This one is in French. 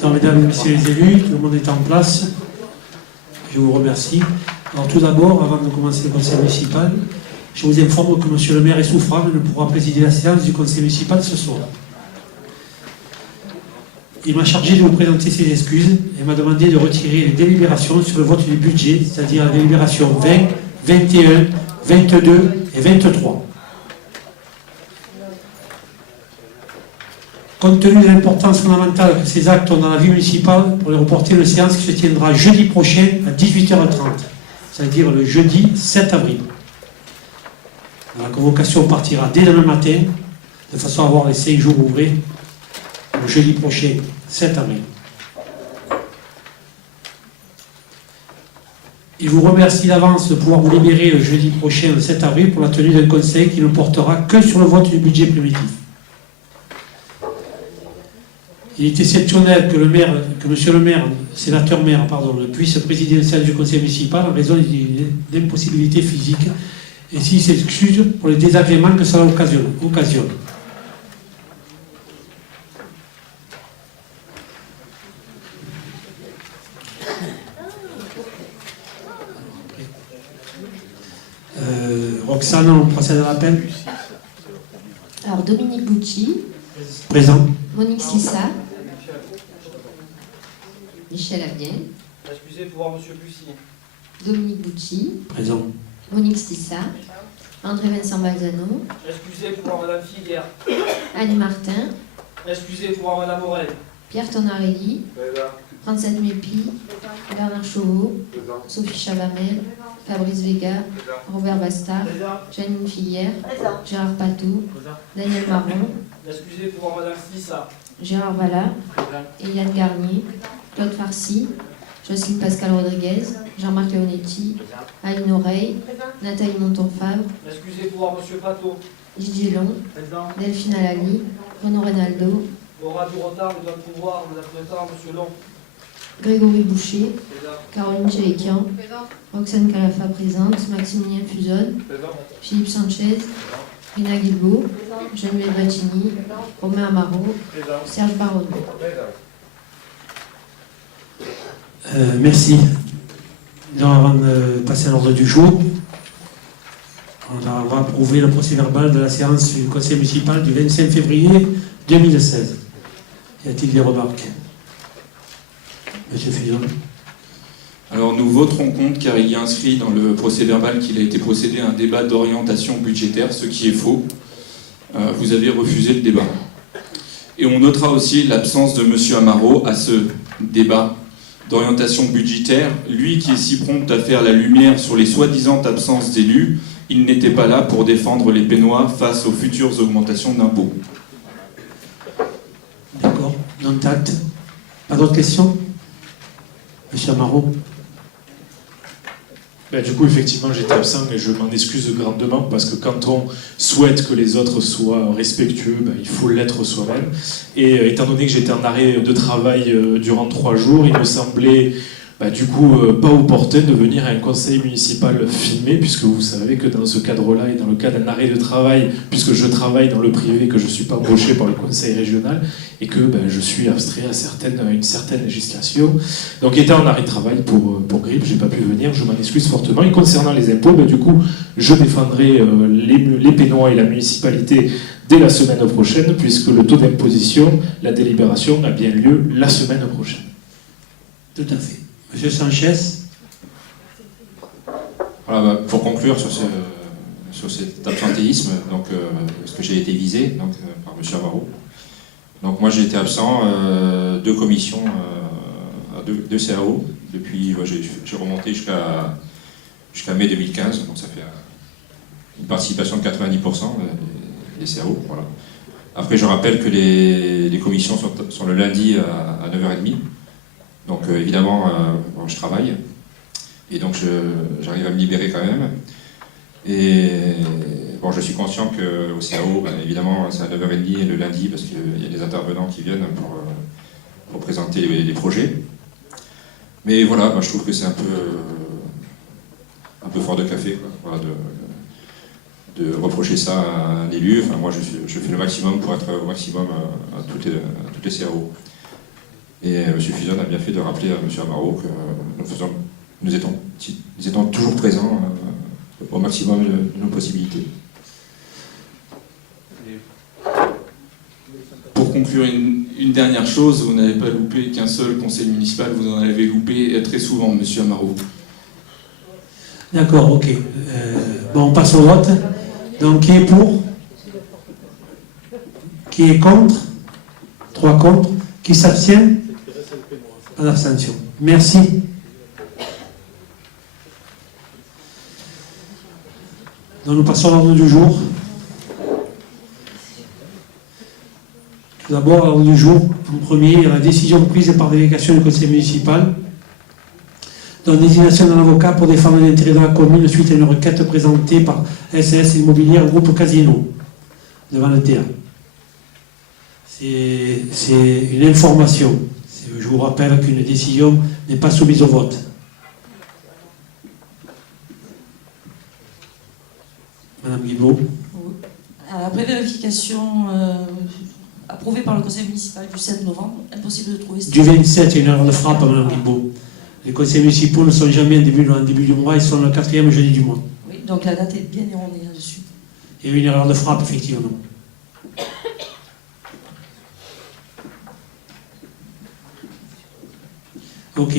Alors, mesdames et messieurs les élus, tout le monde est en place. Je vous remercie. Alors tout d'abord, avant de commencer le conseil municipal, je vous informe que monsieur le maire est souffrant et ne pourra présider la séance du conseil municipal ce soir. Il m'a chargé de vous présenter ses excuses et m'a demandé de retirer les délibérations sur le vote du budget, c'est-à-dire la délibération 20, 21, 22 et 23. Compte tenu de l'importance fondamentale que ces actes ont dans la vie municipale, pour les reporter une séance qui se tiendra jeudi prochain à 18h30, c'est-à-dire le jeudi 7 avril. La convocation partira dès demain matin, de façon à avoir les 5 jours ouvrés, le jeudi prochain, 7 avril. Il vous remercie d'avance de pouvoir vous libérer le jeudi prochain, le 7 avril, pour la tenue d'un conseil qui ne portera que sur le vote du budget primitif. Il est exceptionnel que monsieur le maire, sénateur maire, ne puisse présider une séance du conseil municipal en raison d'impossibilités physiques et s'il s'excuse pour les désagréments que cela occasionne. Roxane, on procède à l'appel. Alors, Dominique Bucci. Présent. Monique Slissa. Michel Aviel. Excusez pour voir monsieur Bussy. Dominique Bucci. Présent. Monique Slissa. André Vincent Balzano. Excusez pour voir madame Figuère. Annie Martin. Excusez pour voir madame Morel. Pierre Tonarelli. Francette Mépi. Bernard Chauveau. Sophie Chabamel. Fabrice Vega. Robert Bastard. Janine Filière. Gérard Patou. Daniel Marron. Excusez pour voir madame Slissa. Gérard Valla. Eliane Garnier. Claude Farcy. Jocelyne Pascal Rodriguez. Jean-Marc Leonetti. Aline Oreille. Nathalie Monton-Fabre. Excusez pour voir monsieur Pato. Didier Long. Delphine Alali. Renaud Reynaldo. Au ras du retard, nous donne pouvoir, nous apprétons monsieur Long. Grégory Boucher. Caroline Chéléquian. Roxane Calafa présente. Maximilien Fuzon. Philippe Sanchez. Rina Guilbault. Geneviève Vattini. Romain Amaro. Serge Baronneau. Merci. Donc, avant de passer à l'ordre du jour, on va approuver le procès verbal de la séance du conseil municipal du 25 février 2016. Y a-t-il des remarques? Monsieur Fillon. Alors nous voterons contre car il y a inscrit dans le procès verbal qu'il a été procédé à un débat d'orientation budgétaire, ce qui est faux. Vous avez refusé le débat. Et on notera aussi l'absence de monsieur Amaro à ce débat d'orientation budgétaire. Lui qui est si prompt à faire la lumière sur les soi-disant absences d'élus, il n'était pas là pour défendre les Pénois face aux futures augmentations d'impôts. D'accord, non acte. Pas d'autres questions? Monsieur Amaro. Du coup, effectivement, j'étais absent et je m'en excuse grandement parce que quand on souhaite que les autres soient respectueux, il faut l'être soi-même. Et étant donné que j'étais en arrêt de travail durant 3 jours, il me semblait du coup pas opportun de venir à un conseil municipal filmé, puisque vous savez que dans ce cadre-là et dans le cas d'un arrêt de travail, puisque je travaille dans le privé et que je ne suis pas embauché par le conseil régional et que je suis abstrait à une certaine législation. Donc étant en arrêt de travail pour grippe, j'ai pas pu venir, je m'en excuse fortement. Et concernant les impôts, du coup, je défendrai les Pénois et la municipalité dès la semaine prochaine, puisque le taux d'imposition, la délibération a bien lieu la semaine prochaine. Tout à fait. Monsieur Sanchez. Voilà, pour conclure sur cet absentéisme, parce que j'ai été visé par M. Amaro. Donc moi j'ai été absent 2 commissions, 2 CAO, depuis j'ai remonté jusqu'à mai 2015, donc ça fait une participation de 90% des CAO. Voilà. Après je rappelle que les commissions sont le lundi à 9h30. Donc évidemment, je travaille, et donc j'arrive à me libérer quand même. Et bon, je suis conscient qu'au CAO, évidemment, c'est à 9h30 le lundi, parce qu'il y a des intervenants qui viennent pour présenter les projets. Mais voilà, je trouve que c'est un peu fort de café, quoi, voilà, de reprocher ça à un élu. Enfin, moi, je fais le maximum pour être au maximum à toutes les CAO. Et M. Fuson a bien fait de rappeler à M. Amaro que nous étions toujours présents au maximum de nos possibilités. Pour conclure, une dernière chose, vous n'avez pas loupé qu'un seul conseil municipal, vous en avez loupé très souvent, monsieur Amaro. D'accord, ok. Bon, on passe au vote. Donc, qui est pour? Qui est contre? 3 contre. Qui s'abstient? Pas d'abstention. Merci. Donc, nous passons à l'ordre du jour. Tout d'abord, l'ordre du jour, en premier, il y a la décision prise par délégation du conseil municipal dans désignation d'un avocat pour défendre l'intérêt de la commune suite à une requête présentée par SS Immobilière Groupe Casino devant le TA. C'est une information. Je vous rappelle qu'une décision n'est pas soumise au vote. Madame Guibault. Après vérification approuvée par le conseil municipal du 7 novembre, impossible de trouver... Du 27, il y a une erreur de frappe, Madame Guibault. Les conseils municipaux ne sont jamais en début du mois, ils sont le 4e jeudi du mois. Oui, donc la date est bien erronée là-dessus. Il y a eu une erreur de frappe, effectivement. Ok.